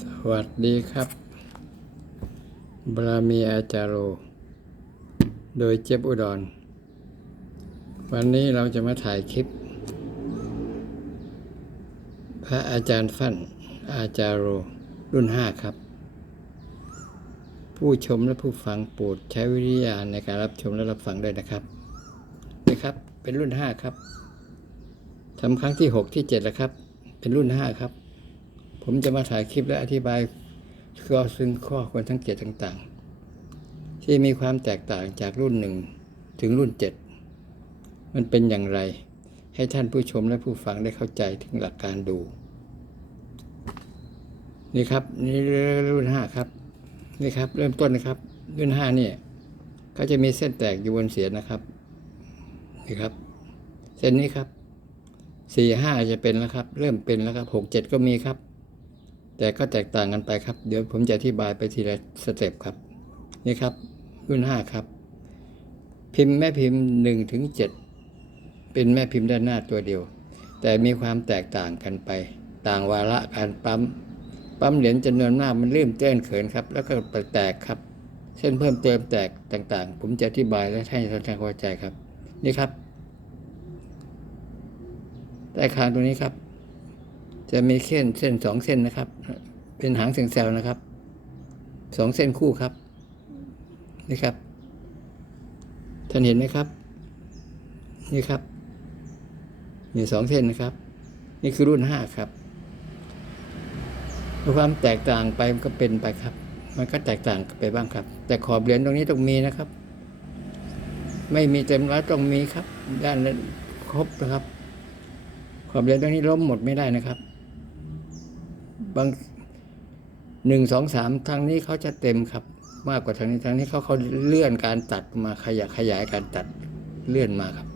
สวัสดีครับ บรามีอาจารโร โดยเจ็บอุดร วันนี้เราจะมาถ่ายคลิป พระอาจารย์ฟั่น อาจารโร รุ่นห้าครับ ผู้ชมและผู้ฟังโปรดใช้วิทยาในการรับชมและรับฟังด้วยนะครับ นี่ครับ เป็นรุ่นห้าครับทำครั้งที่หกที่เจ็ดแล้วครับ เป็นรุ่นห้าครับ ผมจะมาถ่ายคลิปและอธิบายข้อซึ่งข้อควรสังเกตต่างๆ ที่มีความแตกต่างจากรุ่นหนึ่งถึงรุ่นเจ็ดมันเป็นอย่างไร ให้ท่านผู้ชมและผู้ฟังได้เข้าใจถึงหลักการดู นี่ครับ นี่รุ่นห้าครับ นี่ครับ เริ่มต้นนะครับ รุ่นห้าเนี่ยก็จะมีเส้นแตกอยู่บนเสียนนะครับนี่ครับ เส้นนี้ครับสี่ห้าจะเป็นแล้วครับ เริ่มเป็นแล้วครับหกเจ็ดก็มีครับ แต่ก็แตกต่างกันไปครับ เดี๋ยวผมจะอธิบายไปทีละสเต็ปครับ นี่ครับ รุ่นห้าครับ พิมพ์แม่พิมพ์หนึ่งถึงเจ็ดเป็นแม่พิมพ์ด้านหน้าตัวเดียว แต่มีความแตกต่างกันไป ต่างวาระการปั๊ม ปั๊มเหรียญจำนวนมากมันลื่นเต้นเขินครับ แล้วก็แตกครับ เส้นเพิ่มเติมแตกต่างๆ ผมจะอธิบายและให้ท่านเข้าใจครับ นี่ครับใต้คางตรงนี้ครับ จะมีเส้นเส้นสองเส้นนะครับ เป็นหางเซงแซลนะครับสองเส้นคู่ครับนี่ครับ ท่านเห็นไหมครับ นี่ครับมีสองเส้นนะครับ นี่คือรุ่นห้าครับความแตกต่างไปมันก็เป็นไปครับ มันก็แตกต่างไปบ้างครับ แต่ขอบเหรียญตรงนี้ต้องมีนะครับ ไม่มีเต็มร้อยต้องมีครับ ด้านนั้นครบนะครับ ขอบเหรียญตรงนี้ล้มหมดไม่ได้นะครับ บางหนึ่งสองสามทางนี้เขาจะเต็มครับ มากกว่าทางนี้ทางนี้เขาเขาเลื่อนการตัดมาขยายขยายการตัดเลื่อนมาครับ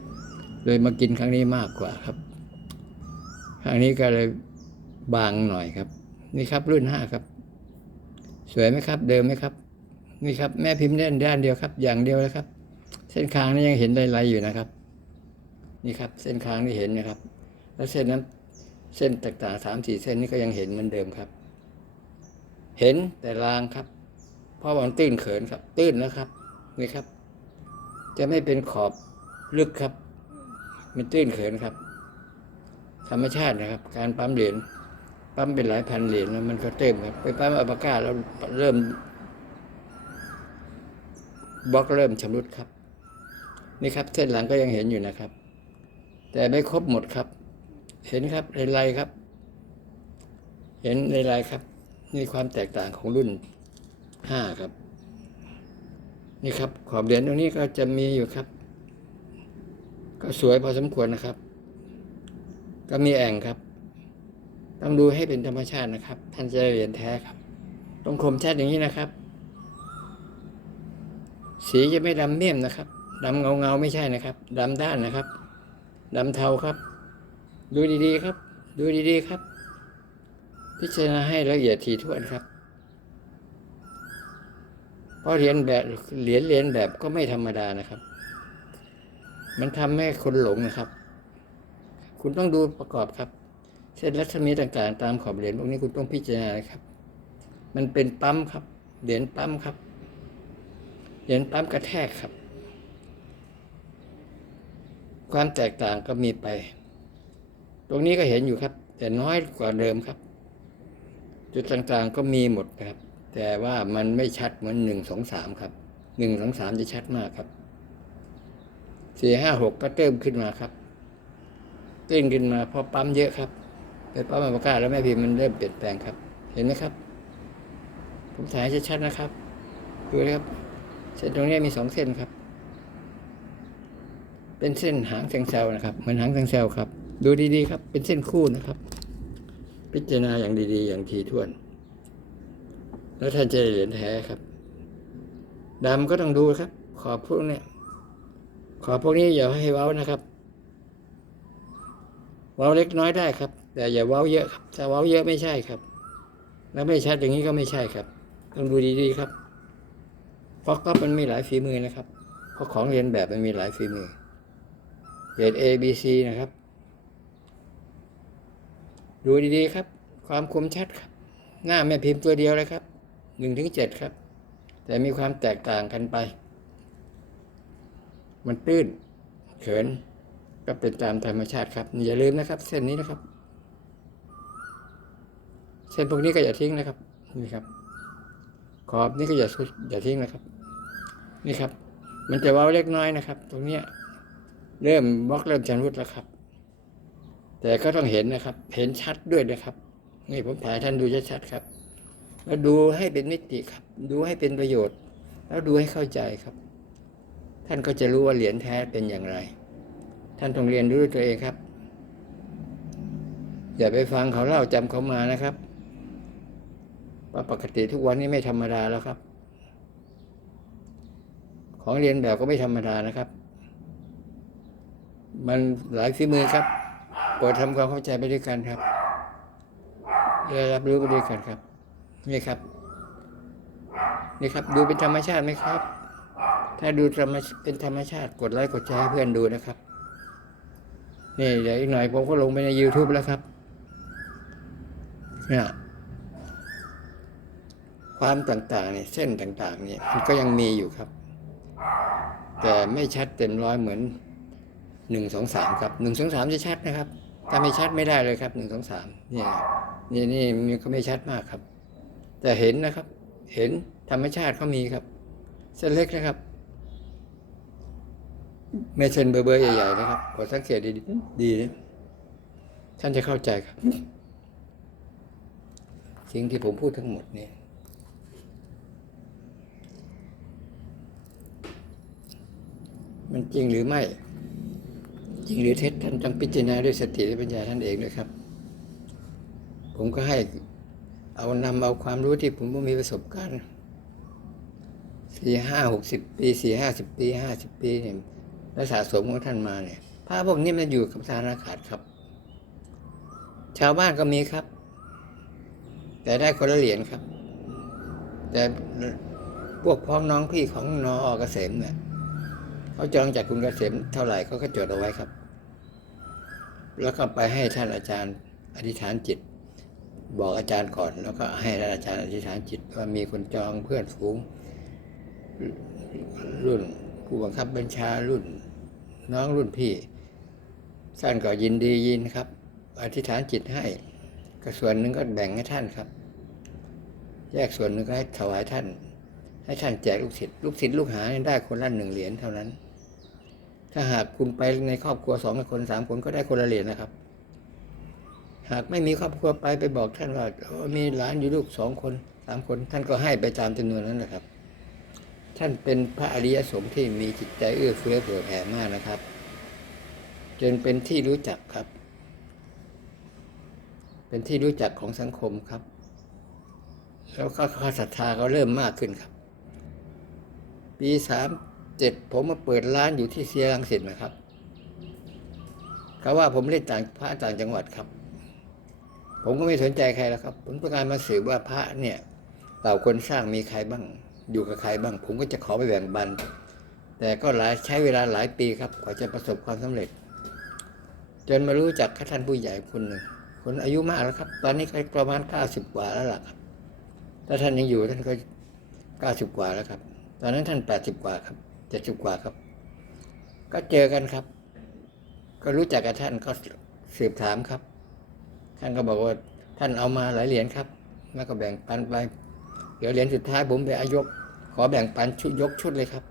เลยมากินครั้งนี้มากกว่าครับครั้งนี้ก็เลยบางหน่อยครับ นี่ครับรุ่นห้าครับ สวยไหมครับ เดิมไหมครับ นี่ครับแม่พิมพ์ด้านด้านเดียวครับ อย่างเดียวเลยครับ เส้นคางนี่ยังเห็นลายๆอยู่นะครับ นี่ครับ เส้นคางนี่เห็นนะครับ แล้วเส้นนั้น เส้นต่างๆสามสี่เส้นนี้ก็ยังเห็นเหมือนเดิมครับ เห็นแต่ลางครับ เพราะมันตื้นเขินครับ ตื้นแล้วครับนี่ครับ จะไม่เป็นขอบลึกครับ มันตื้นเขินครับ ธรรมชาตินะครับ การปั๊มเหรียญปั๊มเป็นหลายพันเหรียญแล้วมันก็เต็มครับ ไปปั๊มอัปากาแล้วเริ่มบล็อกเริ่มชำรุดครับ นี่ครับ เส้นหลังก็ยังเห็นอยู่นะครับ แต่ไม่ครบหมดครับ เห็นครับในลายครับ เห็นในลายครับ นี่ความแตกต่างของรุ่นห้าครับ นี่ครับ ขอบเหรียญตรงนี้ก็จะมีอยู่ครับ ก็สวยพอสมควรนะครับ ก็มีแอ่งครับ ต้องดูให้เป็นธรรมชาตินะครับ ท่านจะเหรียญแท้ครับ ต้องคมชัดอย่างนี้นะครับ สีจะไม่ดำเมี่ยมนะครับดำเงาเงาไม่ใช่นะครับดำด้านนะครับดำเทาครับ ดูดีๆครับ ดูดีๆครับ พิจารณาให้ละเอียดถี่ถ้วนครับ เพราะเหรียญแบบเหรียญเหรียญแบบก็ไม่ธรรมดานะครับ มันทำให้คนหลงนะครับ คุณต้องดูประกอบครับ เส้นรัศมีต่างๆ ตามขอบเหรียญพวกนี้คุณต้องพิจารณานะครับ มันเป็นปั๊มครับ เหรียญปั๊มครับ เหรียญปั๊มกระแทกครับ ความแตกต่างก็มีไป ตรงนี้ก็เห็นอยู่ครับ แต่น้อยกว่าเดิมครับ จุดต่างๆก็มีหมดครับ แต่ว่ามันไม่ชัดเหมือนหนึ่งสองสามครับหนึ่งสองสามจะชัดมากครับสี่ห้าหกก็เติมขึ้นมาครับเติมขึ้นมาเพราะปั๊มเยอะครับไปปั๊มอัลปากาแล้วแม่พิมพ์มันเริ่มเปลี่ยนแปลงครับ เห็นไหมครับ ผมถ่ายชัดๆนะครับดูนะครับ เส้นตรงนี้มีสองเส้นครับ เป็นเส้นหางแทงเซลนะครับ เหมือนหางแทงเซลครับ ดูดีๆครับ เป็นเส้นคู่นะครับ พิจารณาอย่างดีๆ อย่างถี่วน แล้วท่านจะเหรียญแท้ครับดำก็ต้องดูครับ ขอบพวกเนี้ยขอบพวกนี้อย่าให้เว้านะครับ เว้าเล็กน้อยได้ครับ แต่อย่าเว้าเยอะครับถ้าเว้าเยอะไม่ใช่ครับ แล้วไม่ชัดอย่างนี้ก็ไม่ใช่ครับ ต้องดูดีๆครับเพราะก็มันมีหลายฝีมือนะครับ เพราะของเรียนแบบมันมีหลายฝีมือเกรด A B C นะครับ ดูดีๆครับ ความคมชัดครับ หน้าแม่พิมพ์ตัวเดียวเลยครับหนึ่งถึงเจ็ดครับ แต่มีความแตกต่างกันไป มันตื้น เขินก็เป็นตามธรรมชาติครับ อย่าลืมนะครับ เส้นนี้นะครับ เส้นพวกนี้ก็อย่าทิ้งนะครับนี่ครับ ขอบนี่ก็อย่าอย่าทิ้งนะครับ นี่ครับ มันจะเว้าเล็กน้อยนะครับ ตรงเนี้ย เริ่มบล็อกเริ่มชันวุฒแล้วครับ แต่ก็ต้องเห็นนะครับ เห็นชัดด้วยนะครับ นี่ผมถ่ายท่านดูชัดๆครับ แล้วดูให้เป็นมิติครับ ดูให้เป็นประโยชน์ แล้วดูให้เข้าใจครับ ท่านก็จะรู้ว่าเหรียญแท้เป็นอย่างไร ท่านต้องเรียนรู้ด้วยตัวเองครับ อย่าไปฟังเขาเล่าจำเขามานะครับว่าปกติทุกวันนี้ไม่ธรรมดาแล้วครับ ของเรียนแบบก็ไม่ธรรมดานะครับ มันหลายฝีมือครับ โปรดทำความเข้าใจไปด้วยกันครับได้รับรู้ไปด้วยกันครับ นี่ครับ นี่ครับ ดูเป็นธรรมชาติไหมครับ ถ้าดูธรรมเป็นธรรมชาติกดไลค์กดแชร์เพื่อนดูนะครับ นี่เดี๋ยวอีกหน่อยผมก็ลงไปใน YouTube แล้วครับเนี่ยความต่างๆเนี่ยเส้นต่างๆเนี่ยมันก็ยังมีอยู่ครับ แต่ไม่ชัดเต็มร้อยเหมือนหนึ่งสองสามครับหนึ่งสองสามจะชัดนะครับ ถ้าไม่ชัดไม่ได้เลยครับหนึ่งสองสามเนี่ยนี่นี่มันก็ไม่ชัดมากครับ แต่เห็นนะครับ เห็นธรรมชาติเขามีครับ เส้นเล็กนะครับไม่เส้นเบอร์เบอร์ใหญ่ๆนะครับขอสังเกตดีดีนะท่านจะเข้าใจครับสิ่งที่ผมพูดทั้งหมดเนี่ยมันจริงหรือไม่ ริงหรือเท็จท่านต้องพิจารณาด้วยสติและปัญญาท่านเองด้วยครับ ผมก็ให้เอานำเอาความรู้ที่ผมมีประสบการณ์สี่ห้าหกสิบปีสี่ห้าสิบปีห้าสิบปีเนี่ยและสะสมของท่านมาเนี่ยพระพวกนี้มันอยู่กับทานอากาศครับ ชาวบ้านก็มีครับ แต่ได้คนละเหรียญครับ แต่พวกพ้องน้องพี่ของนอเกษมเนี่ยเขาจองจากคุณเกษมเท่าไหร่เขาก็จดเอาไว้ครับ แล้วก็ไปให้ท่านอาจารย์อธิษฐานจิต บอกอาจารย์ก่อน แล้วก็ให้ท่านอาจารย์อธิษฐานจิต ว่ามีคนจองเพื่อนฝูง รุ่นผู้บังคับบัญชารุ่น น้องรุ่นพี่ท่านก็ยินดียินครับ อธิษฐานจิตให้ ก็ส่วนหนึ่งก็แบ่งให้ท่านครับ แยกส่วนหนึ่งก็ให้ถวายท่าน ให้ท่านแจกลูกศิษย์ลูกศิษย์ลูกหาได้คนละหนึ่งเหรียญเท่านั้น ถ้าหากคุณไปในครอบครัวสองคนสามคนก็ได้คนละเหรียญนะครับ หากไม่มีครอบครัวไปไปบอกท่านว่ามีหลานอยู่ลูกสองคนสามคน ท่านก็ให้ไปตามจำนวนนั้นนะครับ ท่านเป็นพระอริยสงฆ์ที่มีจิตใจเอื้อเฟื้อเผื่อแผ่มากนะครับ จนเป็นที่รู้จักครับ เป็นที่รู้จักของสังคมครับ แล้วก็ศรัทธาเขาเริ่มมากขึ้นครับ ปีสาม เจ็ดผมมาเปิดร้านอยู่ที่เซียรังสิตนะครับเขาว่าผมเล่นต่างพระต่างจังหวัดครับ ผมก็ไม่สนใจใครแล้วครับ ผมต้องการมาสืบว่าพระเนี่ยเหล่าคนสร้างมีใครบ้าง อยู่กับใครบ้าง ผมก็จะขอไปแบ่งปัน แต่ก็หลายใช้เวลาหลายปีครับกว่าจะประสบความสำเร็จ จนมารู้จักท่านผู้ใหญ่คนหนึ่งคนอายุมากแล้วครับ ตอนนี้ก็ประมาณเก้าสิบกว่าแล้วล่ะครับถ้าท่านยังอยู่ท่านก็เก้าสิบกว่าแล้วครับ ตอนนั้นท่านแปดสิบกว่าครับ เจ็ดสิบกว่าครับ ก็เจอกันครับ ก็รู้จักกับท่านก็สืบถามครับ ท่านก็บอกว่าท่านเอามาหลายเหรียญครับ แล้วก็แบ่งปันไป เดี๋ยวเหรียญสุดท้ายผมไปอายก ขอแบ่งปันชุดยกชุดเลยครับ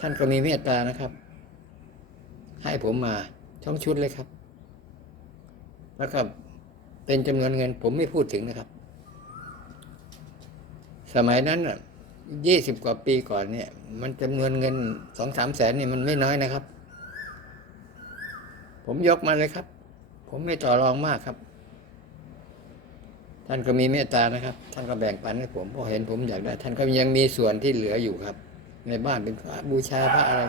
ท่านก็มีเมตตานะครับ ให้ผมมาช่องชุดเลยครับ แล้วก็เป็นจำนวนเงินผมไม่พูดถึงนะครับ สมัยนั้นอะ ยี่สิบกว่าปีก่อนเนี่ย มันจำนวนเงินสองสามแสนเนี่ยมันไม่น้อยนะครับ ผมยกมาเลยครับ ผมไม่ต่อรองมากครับ ท่านก็มีเมตตานะครับ ท่านก็แบ่งปันให้ผมเพราะเห็นผมอยากได้ ท่านก็ยังมีส่วนที่เหลืออยู่ครับ ในบ้านเป็นพระบูชาพระอะไร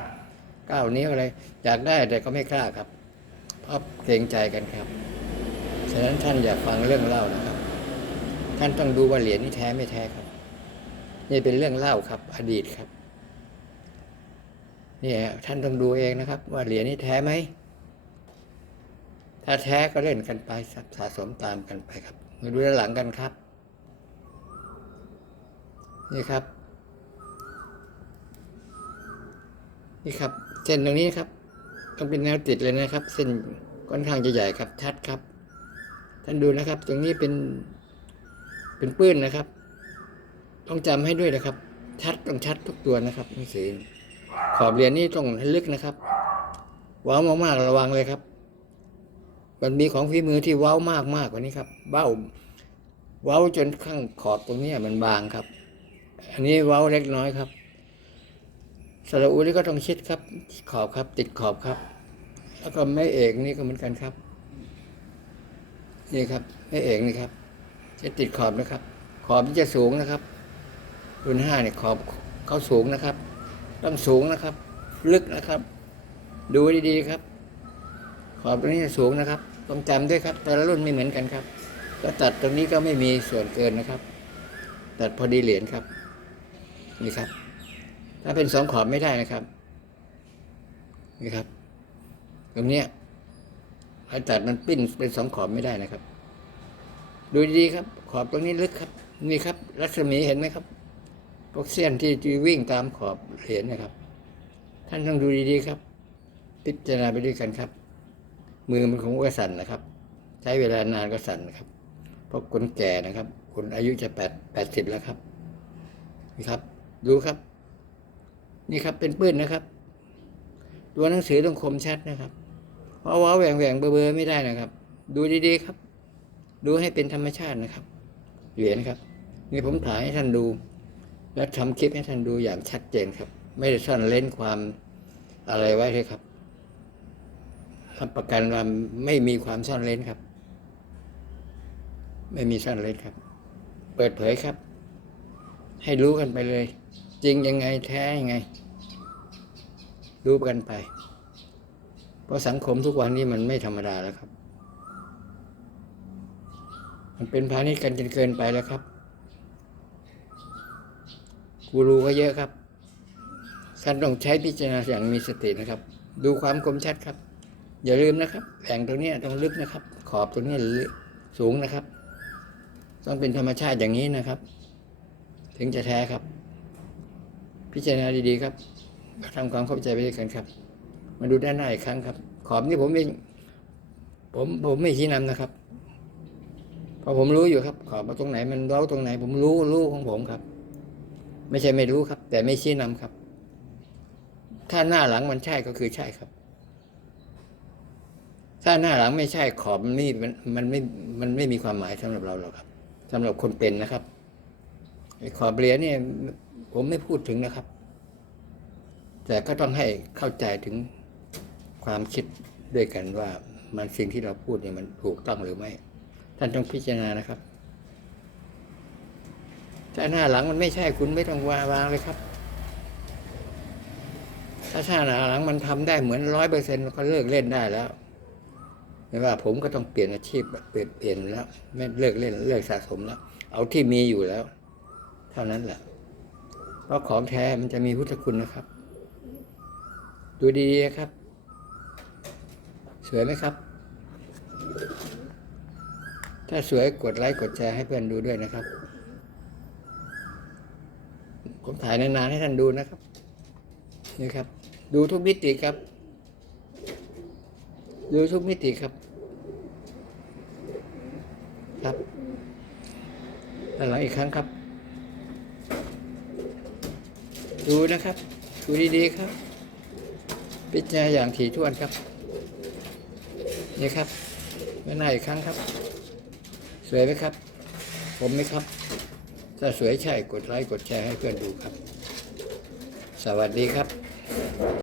เก้านิ้วอะไร อยากได้แต่ก็ไม่กล้าครับเพราะเกรงใจกันครับฉะนั้นท่านอย่าฟังเรื่องเล่านะครับ ท่านต้องดูว่าเหรียญนี้แท้ไม่แท้ครับ นี่เป็นเรื่องเล่าครับ อดีตครับนี่ท่านต้องดูเองนะครับ ว่าเหรียญนี้แท้ไหม ถ้าแท้ก็เล่นกันไปสะสมตามกันไปครับมาดูด้านหลังกันครับ นี่ครับ นี่ครับ เส้นตรงนี้ครับ ต้องเป็นแนวติดเลยนะครับ เส้นค่อนข้างจะใหญ่ครับชัดครับ ท่านดูนะครับ ตรงนี้เป็นเป็นปื้นนะครับ ต้องจำให้ด้วยนะครับ ชัดต้องชัดทุกตัวนะครับหนังสือขอบเรียนนี่ต้องให้ลึกนะครับ ว้าวมากๆระวังเลยครับ มันมีของฝีมือที่ว้าวมากมากกว่านี้ครับ เบ้า เว้าจนข้างขอบตรงนี้มันบางครับ อันนี้เว้าเล็กน้อยครับสระอูนี่ก็ต้องชิดครับ ขอบครับ ติดขอบครับ แล้วก็แม่เอกนี่ก็เหมือนกันครับ นี่ครับแม่เอกนี่ครับ จะติดขอบนะครับ ขอบที่จะสูงนะครับ รุ่นห้าเนี่ยขอบเขาสูงนะครับ ต้องสูงนะครับ ลึกนะครับ ดูดีๆครับ ขอบตรงนี้จะสูงนะครับ ต้องจำด้วยครับ แต่ละรุ่นไม่เหมือนกันครับ ก็ตัดตรงนี้ก็ไม่มีส่วนเกินนะครับ ตัดพอดีเหรียญครับ นี่ครับ ถ้าเป็นสองขอบไม่ได้นะครับ นี่ครับ ตรงเนี้ยให้ตัดมันปิ้นเป็นสองขอบไม่ได้นะครับ ดูดีๆครับ ขอบตรงนี้ลึกครับ นี่ครับ รัศมีเห็นไหมครับ พวกเส้นที่ทวิ่งตามขอบเหรียญนะครับ ท่านต้องดูดีๆครับ พิจารณาไปด้วยกันครับ มือมันคงก็สั่นนะครับ ใช้เวลานานก็สั่นนะครับเพราะคนแก่นะครับ คนอายุจะแปดแปดสิบแล้วครับนี่ครับ ดูครับ นี่ครับเป็นปื้นนะครับ ตัวหนังสือต้องคมชัดนะครับ เพราะว่าแหว่งแหว่งเบอร์เบอร์ไม่ได้นะครับ ดูดีๆครับ ดูให้เป็นธรรมชาตินะครับเหรียญครับนี่ผมถ่ายให้ท่านดู และทำคลิปให้ท่านดูอย่างชัดเจนครับ ไม่ได้ซ่อนเล่นความอะไรไว้เลยครับรับประกันว่าไม่มีความซ่อนเล้นครับ ไม่มีซ่อนเล้นครับ เปิดเผยครับ ให้รู้กันไปเลย จริงยังไงแท้ยังไง รู้กันไป เพราะสังคมทุกวันนี้มันไม่ธรรมดาแล้วครับ มันเป็นพาณิชย์กันจนเกินไปแล้วครับ กูรูก็เยอะครับท่านต้องใช้พิจารณาอย่างมีสตินะครับ ดูความคมชัดครับ อย่าลืมนะครับแหล่งตรงนี้ต้องลึกนะครับ ขอบตรงนี้สูงนะครับ ต้องเป็นธรรมชาติอย่างนี้นะครับ ถึงจะแท้ครับ พิจารณาดีๆครับทำความเข้าใจไปด้วยกันครับ มาดูด้านหน้าอีกครั้งครับ ขอบนี่ผมไม่ผมผมไม่ชี้นำนะครับเพราะผมรู้อยู่ครับ ขอบมาตรงไหนมันเล้าตรงไหน ผมรู้รู้ของผมครับ ไม่ใช่ไม่รู้ครับ แต่ไม่ชี้นำครับ ถ้าหน้าหลังมันใช่ก็คือใช่ครับ ถ้าหน้าหลังไม่ใช่ขอบมันไม่มันมันไม่มันไม่มีความหมายสำหรับเราหรอกครับสำหรับคนเป็นนะครับไอ้ขอบเหรียญเนี่ยผมไม่พูดถึงนะครับ แต่ก็ต้องให้เข้าใจถึงความคิดด้วยกันว่ามันสิ่งที่เราพูดเนี่ยมันถูกต้องหรือไม่ ท่านต้องพิจารณานะครับ ถ้าหน้าหลังมันไม่ใช่คุณไม่ต้องวางวางเลยครับ ถ้าชาหน้าหลังมันทำได้เหมือนร้อยเปอร์เซ็นต์ก็เลิกเล่นได้แล้ว ไม่ว่าผมก็ต้องเปลี่ยนอาชีพเปลี่ยนเปลี่ยนแล้ว ไม่เลิกเล่นเลิกสะสมแล้ว เอาที่มีอยู่แล้ว เท่านั้นแหละเพราะของแท้มันจะมีพุทธคุณนะครับ ดูดีๆนะครับ สวยไหมครับ ถ้าสวยกดไลค์กดแชร์ให้เพื่อนดูด้วยนะครับ ผมถ่ายนานๆให้ท่านดูนะครับนี่ครับ ดูทุกมิติครับ ดูทุกมิติครับ ครับหลังอีกครั้งครับ ดูนะครับ ดูดีๆครับ พิจารณาอย่างถี่ถ้วนครับ นี่ครับไม่น่าอีกครั้งครับ สวยไหมครับ ผมไหมครับ ถ้าสวยใช่กดไลค์กดแชร์ให้เพื่อนดูครับ สวัสดีครับ